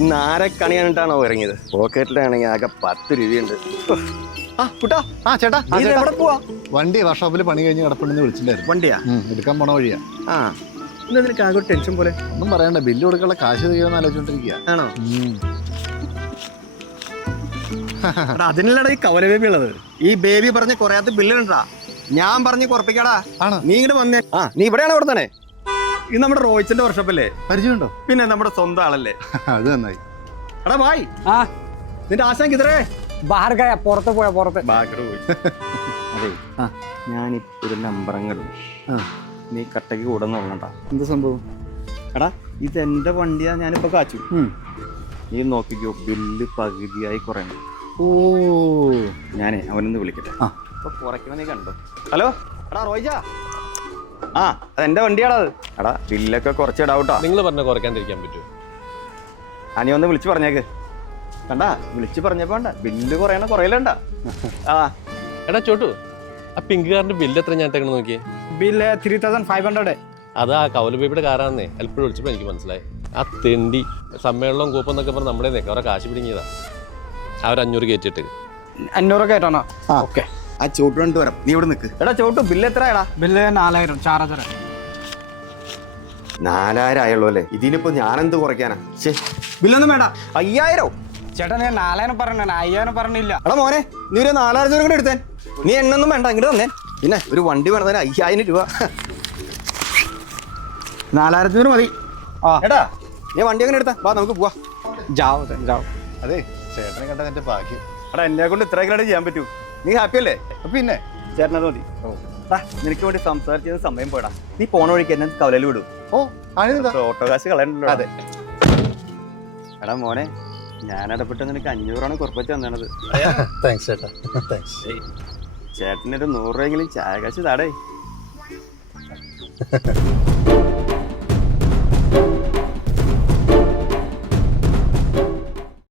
ഇന്ന് ആരെ കണിയാനിട്ടാണോ ഇറങ്ങിയത്? പോക്കറ്റിലാണെങ്കിൽ ആകെ 10 രൂപയുണ്ട്. കുട്ടാ, ചേട്ടാ എവിടെ പോവാ? വണ്ടി വർക്ക്ഷോപ്പിൽ പണി കഴിഞ്ഞ് കിടപ്പുണ്ടെന്ന് വിളിച്ചിട്ടുണ്ടായിരുന്നു. വണ്ടിയാ എടുക്കാൻ പോണ വഴിയാ. ഇന്ന് നിനക്ക് ആകെ ടെൻഷൻ പോലെ. ഒന്നും പറയണ്ട, ബില്ല് കൊടുക്കാനുള്ള കാശ് തരുമെന്ന് ആലോചിച്ചോണ്ടിരിക്കുക. ആണോ? അതിനല്ലടാ ഈ കവല ബേബി ഉള്ളത്. ഈ ബേബി പറഞ്ഞ് കുറയാത്ത ബില്ലുണ്ടാ, ഞാൻ പറഞ്ഞ് കുറപ്പിക്കാടാ. നീ ഇങ്ങോട്ട് വന്നേ. നീ ഇവിടെയാണ് അവിടെ തന്നെ. ഇത് നമ്മുടെ റോയിച്ചന്റെ വർഷപ്പല്ലേ? പരിചയമുണ്ടോ? പിന്നെ നമ്മുടെ സ്വന്തം ആളല്ലേ? അത് നന്നായി. എടാ ഭായ്, നിന്റെ ആശാൻ കിതറേ പുറത്ത് പോയാ പുറത്ത്. അതെ, ഞാനിപ്പോ ഒരു നമ്പറങ്ങൾ നീ കട്ടക്ക് കൂടെ നോക്കണ്ട. എന്ത് സംഭവം? എടാ, ഇതെന്റെ വണ്ടിയാ, ഞാനിപ്പോ കാച്ചു. നീ നോക്കിക്കോ, ബില്ല് പകുതിയായി കുറയണം. ഞാനേ അവനൊന്ന് വിളിക്കട്ടെ. അപ്പൊ കുറയ്ക്കണ നീ കണ്ടോ? ഹലോ, എടാ റോയിജ. അതെന്റെ വണ്ടിയാടാ അത്. എടാ, ബില്ലൊക്കെ കുറച്ചിടാവൂട്ടാ. നിങ്ങൾ പറഞ്ഞ കുറയ്ക്കാണ്ടിരിക്കാൻ പറ്റുമോ? നീ ഒന്ന് വിളിച്ചു പറഞ്ഞേക്ക്. കണ്ടാ, വിളിച്ചു പറഞ്ഞപ്പോ ബില്ല് കുറയണ കുറയലണ്ട. എടാ ചോട്ടു, ആ പിങ്ക് കാറിന്റെ ബില്ല് എത്ര ഞാൻ ഇട്ടേക്കണ നോക്കിയേ? ബില്ല് 3500. അത് ആ കൗലബേബിയുടെ കാറാണെന്നേ. എപ്പോഴും വിളിച്ചപ്പോൾ എനിക്ക് മനസ്സിലായി. ആ തെണ്ടി സമ്മേളനം കൂപ്പെന്നൊക്കെ പറഞ്ഞ് നമ്മുടെ അവരെ കാശ് പിടിങ്ങിയതാ. അവർ 500 കയറ്റിട്ട് 500 കയറ്റണോ? ഓക്കെ. ആ ചോട്ടു കണ്ടു വരാം, നീ ഇവിടെ നിൽക്ക്. എടാ ചോട്ടു, ബില്ല് എത്രയാടാ? Bill 4000 charger. 4000 ആയുള്ളൂ അല്ലേ? ഇതിനിപ്പോ ഞാനെന്ത് കുറയ്ക്കാനാ? ബില്ലൊന്നും വേണ്ട. 5000. ചേട്ടാ, ഞാൻ 4000 പറഞ്ഞ 5000 പറഞ്ഞില്ല. എടാ മോനെ, നീ ഒരു 4000 കൂടെ എടുത്തേ. നീ എണ്ണൊന്നും വേണ്ട, ഇങ്ങോട്ട് തന്നെ. പിന്നെ ഒരു വണ്ടി വേണതിന് 5000 രൂപ. 4000 മതി. എടാ, നീ വണ്ടി അങ്ങനെ എടുത്താ, വാ നമുക്ക് പോവാ. അതെ, ചേട്ടനെ കണ്ട എന്റെ ഭാഗ്യം. എടാ, എന്നെ കൊണ്ട് ഇത്രയൊക്കെ ചെയ്യാൻ പറ്റൂ. നീ ഹാപ്പി അല്ലേ? പിന്നെ ചേട്ടനത് മതി. നിനക്ക് വേണ്ടി സംസാരിച്ചത് സമയം പോയടാ. നീ പോണ വഴിക്ക് എന്നെ കവലയിൽ വിടും. ഓട്ടോ കാശ് കളയണ്ടല്ലോ. അതെ. എടാ മോനെ, ഞാൻ ഇടപെട്ട് നിനക്ക് 500 കുറപ്പിച്ച് തന്നത്. താങ്ക്സ് ചേട്ടാ, താങ്ക്സ്. ചേട്ടനൊരു 100 രൂപയെങ്കിലും ചായ കാശ് താടേ.